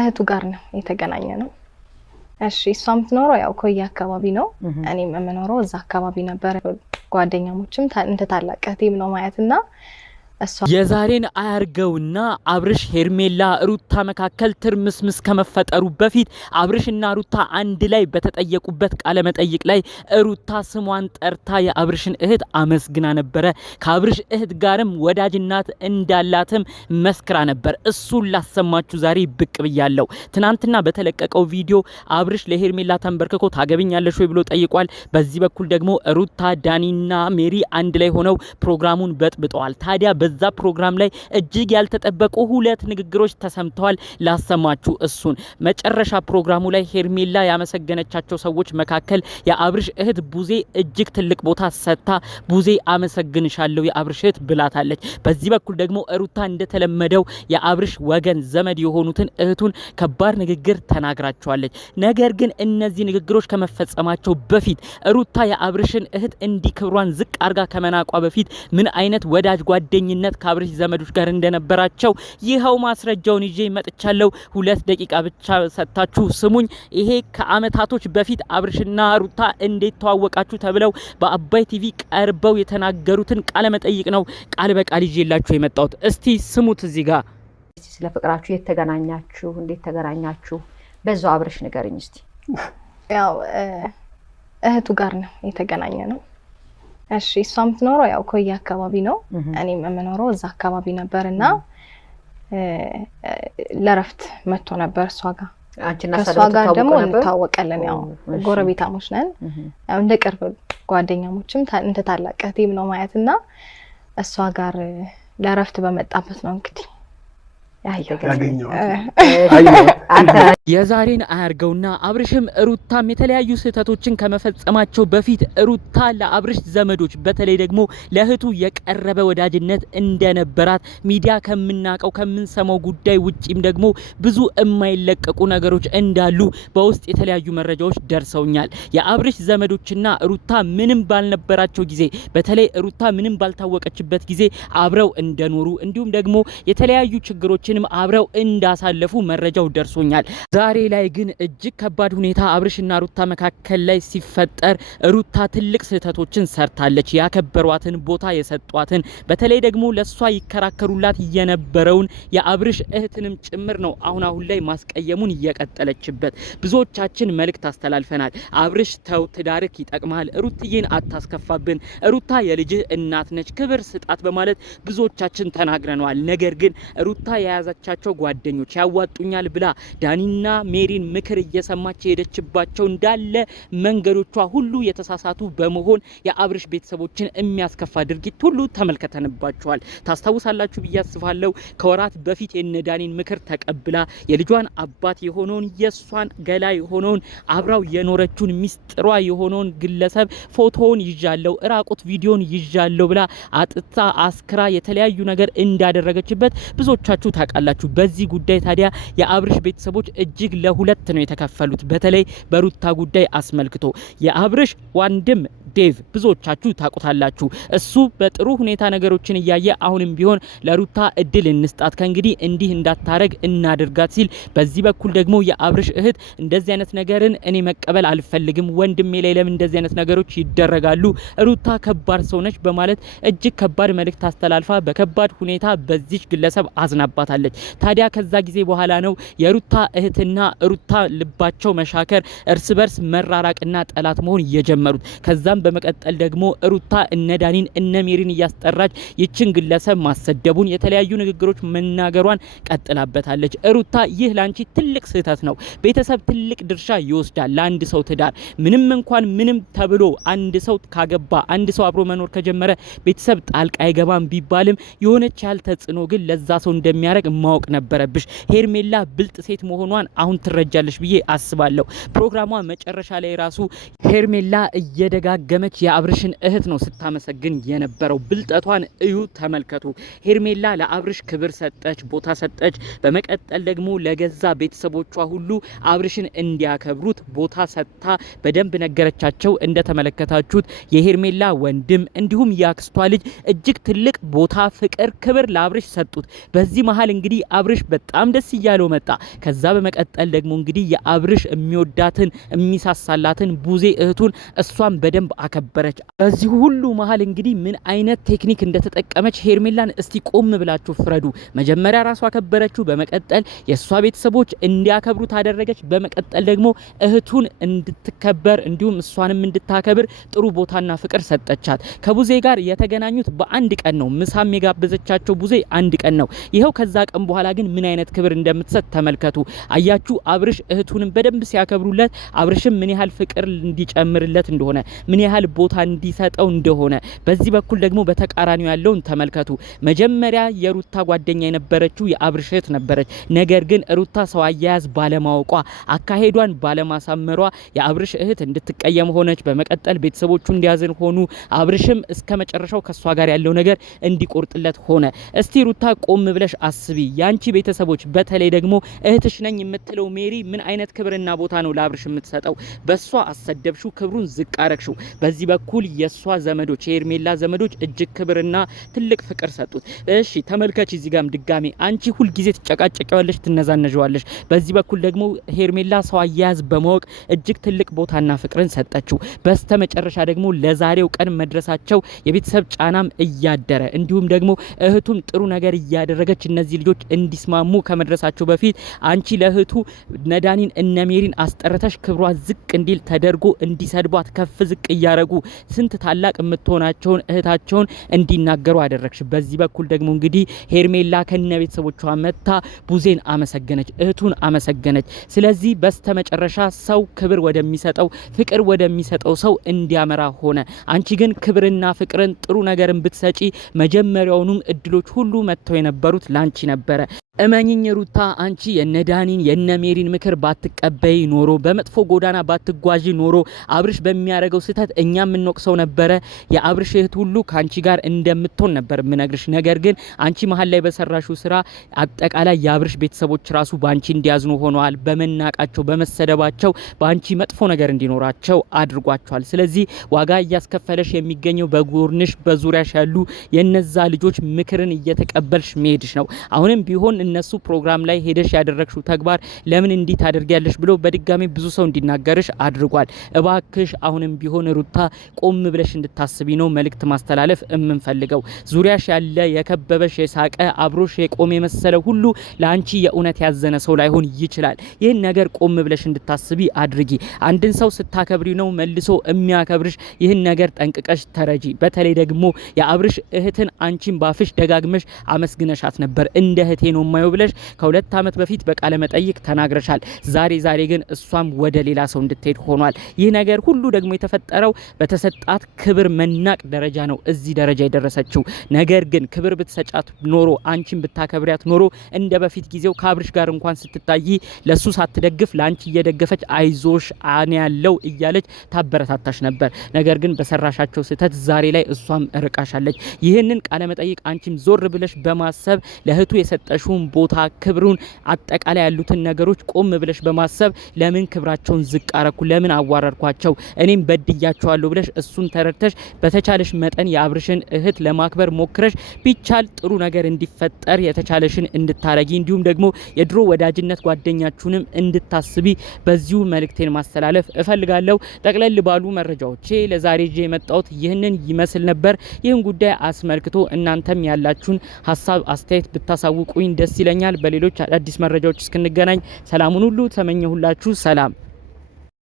እህቱ ጋር ነው የተገናኘነው። እሺ እሷም ትኖረው ያው ኮያ አካባቢ ነው እኔም የምኖረው እዛ አካባቢ ነበር። ጓደኛሞችም እንደ ታላቅ እህቴም ነው ማየትና የዛሬን አያርገውና አብርሽ ሄርሜላ ሩታ መካከል ትርምስምስ ከመፈጠሩ በፊት አብርሽና ሩታ አንድ ላይ በተጠየቁበት ቃለ መጠይቅ ላይ ሩታ ስሟን ጠርታ የአብርሽን እህት አመስግና ነበር። ከአብርሽ እህት ጋርም ወዳጅናት እንዳላትም መስክራ ነበር። እሱን ላሰማችሁ ዛሬ ብቅ ብያለሁ። ትናንትና በተለቀቀው ቪዲዮ አብርሽ ለሄርሜላ ተንበርክኮ ታገቢኛለሽ ወይ ብሎ ጠይቋል። በዚህ በኩል ደግሞ ሩታ ዳኒና ሜሪ አንድ ላይ ሆነው ፕሮግራሙን በጥብጠዋል። ታዲያ በዛ ፕሮግራም ላይ እጅግ ያልተጠበቁ ሁለት ንግግሮች ተሰምተዋል። ላሰማችሁ እሱን። መጨረሻ ፕሮግራሙ ላይ ሄርሜላ ያመሰገነቻቸው ሰዎች መካከል የአብርሽ እህት ቡዜ እጅግ ትልቅ ቦታ ሰጥታ ቡዜ አመሰግንሻለሁ የአብርሽ እህት ብላታለች። በዚህ በኩል ደግሞ ሩታ እንደተለመደው የአብርሽ ወገን ዘመድ የሆኑትን እህቱን ከባድ ንግግር ተናግራቸዋለች። ነገር ግን እነዚህ ንግግሮች ከመፈጸማቸው በፊት ሩታ የአብርሽን እህት እንዲክብሯን ዝቅ አርጋ ከመናቋ በፊት ምን አይነት ወዳጅ ጓደኝነት ከአብርሽ ዘመዶች ጋር እንደነበራቸው ይሄው ማስረጃውን ይዤ መጥቻለሁ። 2 ደቂቃ ብቻ ሰጣችሁ ስሙኝ። ይሄ ከአመታቶች በፊት አብርሽና ሩታ እንዴት ተዋወቃችሁ ተብለው በአባይ ቲቪ ቀርበው የተናገሩትን ቃለ መጠይቅ ነው ቃል በቃል ይዤላችሁ የመጣሁት። እስቲ ስሙት። እዚህ ጋር ስለ ፍቅራችሁ የተገናኛችሁ እንዴት ተገናኛችሁ? በዛው አብርሽ ንገረኝ እስቲ። ያው እህቱ ጋር ነው የተገናኘነው። እሺ እሷም ትኖረው ያው ኮያ አካባቢ ነው እኔም የምኖረው እዛ አካባቢ ነበርና ለረፍት መጥቶ ነበር እሷ ጋር። ከሷ ጋር ደግሞ እንታወቀለን ያው ጎረቤታሞች ነን። ያው እንደ ቅርብ ጓደኛሞችም እንደ ታላቅ እህቴም ነው ማየትና እሷ ጋር ለረፍት በመጣበት ነው እንግዲህ የዛሬን አያርገውና አብርሽም ሩታም የተለያዩ ስህተቶችን ከመፈጸማቸው በፊት ሩታ ለአብርሽ ዘመዶች በተለይ ደግሞ ለእህቱ የቀረበ ወዳጅነት እንደነበራት ሚዲያ ከምናቀው ከምንሰማው ጉዳይ ውጪም ደግሞ ብዙ የማይለቀቁ ነገሮች እንዳሉ በውስጥ የተለያዩ መረጃዎች ደርሰውኛል። የአብርሽ ዘመዶችና ሩታ ምንም ባልነበራቸው ጊዜ በተለይ ሩታ ምንም ባልታወቀችበት ጊዜ አብረው እንደኖሩ እንዲሁም ደግሞ የተለያዩ ችግሮች አብረው እንዳሳለፉ መረጃው ደርሶኛል። ዛሬ ላይ ግን እጅግ ከባድ ሁኔታ አብርሽና ሩታ መካከል ላይ ሲፈጠር ሩታ ትልቅ ስህተቶችን ሰርታለች። ያከበሯትን ቦታ የሰጧትን በተለይ ደግሞ ለሷ ይከራከሩላት የነበረውን የአብርሽ እህትንም ጭምር ነው አሁን ላይ ማስቀየሙን እየቀጠለችበት። ብዙዎቻችን መልእክት አስተላልፈናል። አብርሽ ተው፣ ትዳርክ ይጠቅማል፣ ሩትዬን አታስከፋብን፣ ሩታ የልጅህ እናት ነች፣ ክብር ስጣት በማለት ብዙዎቻችን ተናግረናል። ነገር ግን ሩታ ያዛቻቸው ጓደኞች ያዋጡኛል ብላ ዳኒና ሜሪን ምክር እየሰማች ሄደችባቸው እንዳለ መንገዶቿ ሁሉ የተሳሳቱ በመሆን የአብርሽ ቤተሰቦችን የሚያስከፋ ድርጊት ሁሉ ተመልከተንባቸዋል። ታስታውሳላችሁ ብዬ አስባለሁ። ከወራት በፊት የነዳኒን ምክር ተቀብላ የልጇን አባት የሆነውን የሷን ገላ የሆነውን አብራው የኖረችውን ሚስጥሯ የሆነውን ግለሰብ ፎቶውን ይዣለው ራቁት ቪዲዮን ይዣለው ብላ አጥታ አስክራ የተለያዩ ነገር እንዳደረገችበት ብዙዎቻችሁ ታውቃላችሁ። በዚህ ጉዳይ ታዲያ የአብርሽ ቤተሰቦች እጅግ ለሁለት ነው የተከፈሉት። በተለይ በሩታ ጉዳይ አስመልክቶ የአብርሽ ወንድም ዴቭ ብዙዎቻችሁ ታውቁታላችሁ። እሱ በጥሩ ሁኔታ ነገሮችን እያየ አሁንም ቢሆን ለሩታ እድል እንስጣት፣ ከእንግዲህ እንዲህ እንዳታረግ እናድርጋት ሲል፣ በዚህ በኩል ደግሞ የአብርሽ እህት እንደዚህ አይነት ነገርን እኔ መቀበል አልፈልግም፣ ወንድሜ ላይ ለምን እንደዚህ አይነት ነገሮች ይደረጋሉ፣ ሩታ ከባድ ሰው ነች በማለት እጅግ ከባድ መልእክት አስተላልፋ በከባድ ሁኔታ በዚህ ግለሰብ አዝናባታለች። ታዲያ ከዛ ጊዜ በኋላ ነው የሩታ እህትና ሩታ ልባቸው መሻከር፣ እርስ በርስ መራራቅና ጠላት መሆን የጀመሩት። ከዛም በመቀጠል ደግሞ ሩታ እነዳኒን እነሜሪን እያስጠራች ይችን ግለሰብ ማሰደቡን የተለያዩ ንግግሮች መናገሯን ቀጥላበታለች። ሩታ ይህ ላንቺ ትልቅ ስህተት ነው። ቤተሰብ ትልቅ ድርሻ ይወስዳል ለአንድ ሰው ትዳር። ምንም እንኳን ምንም ተብሎ አንድ ሰው ካገባ አንድ ሰው አብሮ መኖር ከጀመረ ቤተሰብ ጣልቃ አይገባም ቢባልም የሆነች ያህል ተጽዕኖ ግን ለዛ ሰው እንደሚያደርግ ማወቅ ነበረብሽ። ሄርሜላ ብልጥ ሴት መሆኗን አሁን ትረጃለሽ ብዬ አስባለሁ። ፕሮግራሟ መጨረሻ ላይ ራሱ ሄርሜላ እየደጋገመች የአብርሽን እህት ነው ስታመሰግን የነበረው። ብልጠቷን እዩ፣ ተመልከቱ። ሄርሜላ ለአብርሽ ክብር ሰጠች፣ ቦታ ሰጠች። በመቀጠል ደግሞ ለገዛ ቤተሰቦቿ ሁሉ አብርሽን እንዲያከብሩት ቦታ ሰጥታ በደንብ ነገረቻቸው። እንደተመለከታችሁት የሄርሜላ ወንድም እንዲሁም ያክስቷ ልጅ እጅግ ትልቅ ቦታ፣ ፍቅር፣ ክብር ለአብርሽ ሰጡት። በዚህ መሃል እንግዲህ አብርሽ በጣም ደስ እያለው መጣ። ከዛ በመቀጠል ደግሞ እንግዲህ የአብርሽ የሚወዳትን የሚሳሳላትን ቡዜ እህቱን እሷን በደንብ አከበረች። በዚህ ሁሉ መሃል እንግዲህ ምን አይነት ቴክኒክ እንደተጠቀመች ሄርሜላን እስቲ ቆም ብላችሁ ፍረዱ። መጀመሪያ ራሷ አከበረችው፣ በመቀጠል የሷ ቤተሰቦች እንዲያከብሩ ታደረገች፣ በመቀጠል ደግሞ እህቱን እንድትከበር እንዲሁም እሷንም እንድታከብር ጥሩ ቦታና ፍቅር ሰጠቻት። ከቡዜ ጋር የተገናኙት በአንድ ቀን ነው። ምሳም የጋበዘቻቸው ቡዜ አንድ ቀን ነው። ይሄው ከዛ ቀን በኋላ ግን ምን አይነት ክብር እንደምትሰጥ ተመልከቱ። አያችሁ አብርሽ እህቱንም በደንብ ሲያከብሩለት አብርሽም ምን ያህል ፍቅር እንዲጨምርለት እንደሆነ ምን ያህል ቦታ እንዲሰጠው እንደሆነ። በዚህ በኩል ደግሞ በተቃራኒው ያለውን ተመልከቱ። መጀመሪያ የሩታ ጓደኛ የነበረችው የአብርሽ እህት ነበረች። ነገር ግን ሩታ ሰው አያያዝ ባለማወቋ አካሄዷን ባለማሳመሯ የአብርሽ እህት እንድትቀየም ሆነች። በመቀጠል ቤተሰቦቹ እንዲያዝን ሆኑ። አብርሽም እስከ መጨረሻው ከሷ ጋር ያለው ነገር እንዲቆርጥለት ሆነ። እስቲ ሩታ ቆም ብለሽ አስቢ። ያንቺ ቤተሰቦች በተለይ ደግሞ እህትሽ ነኝ የምትለው ሜሪ ምን አይነት ክብርና ቦታ ነው ለአብርሽ የምትሰጠው? በሷ አሰደብሽው፣ ክብሩን ዝቅ አረግሽው። በዚህ በኩል የሷ ዘመዶች የሄርሜላ ዘመዶች እጅግ ክብርና ትልቅ ፍቅር ሰጡት። እሺ ተመልከች፣ እዚህ ጋርም ድጋሜ አንቺ ሁል ጊዜ ትጨቃጨቂዋለሽ፣ ትነዛነዣዋለሽ። በዚህ በኩል ደግሞ ሄርሜላ ሰው አያያዝ በማወቅ እጅግ ትልቅ ቦታና ፍቅርን ሰጠችው። በስተመጨረሻ ደግሞ ለዛሬው ቀን መድረሳቸው የቤተሰብ ጫናም እያደረ እንዲሁም ደግሞ እህቱም ጥሩ ነገር እያደረገች እነዚህ ልጆች እንዲስማሙ ከመድረሳቸው በፊት አንቺ ለእህቱ ነዳኒን እነሜሪን አስጠርተሽ ክብሯ ዝቅ እንዲል ተደርጎ እንዲሰድቧት ከፍ ዝቅ እያረጉ ስንት ታላቅ የምትሆናቸውን እህታቸውን እንዲናገሩ አደረግሽ። በዚህ በኩል ደግሞ እንግዲህ ሄርሜላ ከነ ቤተሰቦቿ መታ ቡዜን አመሰገነች፣ እህቱን አመሰገነች። ስለዚህ በስተመጨረሻ ሰው ክብር ወደሚሰጠው ፍቅር ወደሚሰጠው ሰው እንዲያመራ ሆነ። አንቺ ግን ክብርና ፍቅርን ጥሩ ነገርን ብትሰጪ መጀመሪያውኑም እድሎች ሁሉ መጥተው የነበሩት ላንቺ ነበረ። እመኝኝ ሩታ አንቺ የነዳኒን የነሜሪን ምክር ባትቀበይ ኖሮ በመጥፎ ጎዳና ባትጓዢ ኖሮ አብርሽ በሚያደርገው ስህተት እኛ የምንወቅሰው ነበረ። የአብርሽ እህት ሁሉ ካንቺ ጋር እንደምትሆን ነበር ምነግርሽ። ነገር ግን አንቺ መሀል ላይ በሰራሽው ስራ አጠቃላይ የአብርሽ ቤተሰቦች ራሱ ባንቺ እንዲያዝኑ ሆነዋል። በመናቃቸው በመሰደባቸው ባንቺ መጥፎ ነገር እንዲኖራቸው አድርጓቸዋል። ስለዚህ ዋጋ እያስከፈለሽ የሚገኘው በጎርንሽ በዙሪያሽ ያሉ የነዛ ልጆች ምክርን እየተቀበልሽ መሄድሽ ነው። አሁንም ቢሆን እነሱ ፕሮግራም ላይ ሄደሽ ያደረግሽው ተግባር ለምን እንዲህ ታደርጊያለሽ ብሎ በድጋሚ ብዙ ሰው እንዲናገርሽ አድርጓል። እባክሽ አሁንም ቢሆን ሩታ ቆም ብለሽ እንድታስቢ ነው መልእክት ማስተላለፍ የምንፈልገው። ዙሪያሽ ያለ የከበበሽ የሳቀ አብሮሽ የቆመ የመሰለ ሁሉ ለአንቺ የእውነት ያዘነ ሰው ላይሆን ይችላል። ይህን ነገር ቆም ብለሽ እንድታስቢ አድርጊ። አንድን ሰው ስታከብሪ ነው መልሶ የሚያከብርሽ። ይህን ነገር ጠንቅቀሽ ተረጂ። በተለይ ደግሞ የአብርሽ እህትን አንቺን ባፍሽ ደጋግመሽ አመስግነሻት ነበር። እንደ እህቴ ነው ማየው ብለሽ ከ2 ዓመት በፊት በቃለ መጠይቅ ተናግረሻል። ዛሬ ግን እሷም ወደ ሌላ ሰው እንድትሄድ ሆኗል። ይህ ነገር ሁሉ ደግሞ የተፈጠረው በተሰጣት ክብር መናቅ ደረጃ ነው እዚህ ደረጃ የደረሰችው። ነገር ግን ክብር ብትሰጫት ኖሮ አንቺን ብታከብሪያት ኖሮ እንደ በፊት ጊዜው ከአብርሽ ጋር እንኳን ስትታይ ለሱ ሳትደግፍ ላንቺ እየደገፈች አይዞሽ አኔ ያለው እያለች ታበረታታሽ ነበር። ነገር ግን በሰራሻቸው ስህተት ዛሬ ላይ እሷም ርቃሻለች። ይህንን ቃለ መጠይቅ አንቺም ዞር ብለሽ በማሰብ ለእህቱ የሰጠሽውን ቦታ ክብሩን አጠቃላይ ያሉትን ነገሮች ቆም ብለሽ በማሰብ ለምን ክብራቸውን ዝቅ አረኩ፣ ለምን አዋረድኳቸው፣ እኔም በድያቸዋለሁ ብለሽ እሱን ተረድተሽ በተቻለሽ መጠን የአብርሽን እህት ለማክበር ሞክረሽ ቢቻል ጥሩ ነገር እንዲፈጠር የተቻለሽን እንድታረጊ እንዲሁም ደግሞ የድሮ ወዳጅነት ጓደኛችሁንም እንድታስቢ በዚሁ መልእክቴን ማስተላለፍ እፈልጋለሁ። ጠቅለል ባሉ መረጃዎቼ ለዛሬ ይዤ የመጣሁት ይህንን ይመስል ነበር። ይህን ጉዳይ አስመልክቶ እናንተም ያላችሁን ሀሳብ አስተያየት ብታሳውቁኝ ደስ ይለኛል። በሌሎች አዳዲስ መረጃዎች እስክንገናኝ ሰላሙን ሁሉ ተመኘሁላችሁ። ሰላም።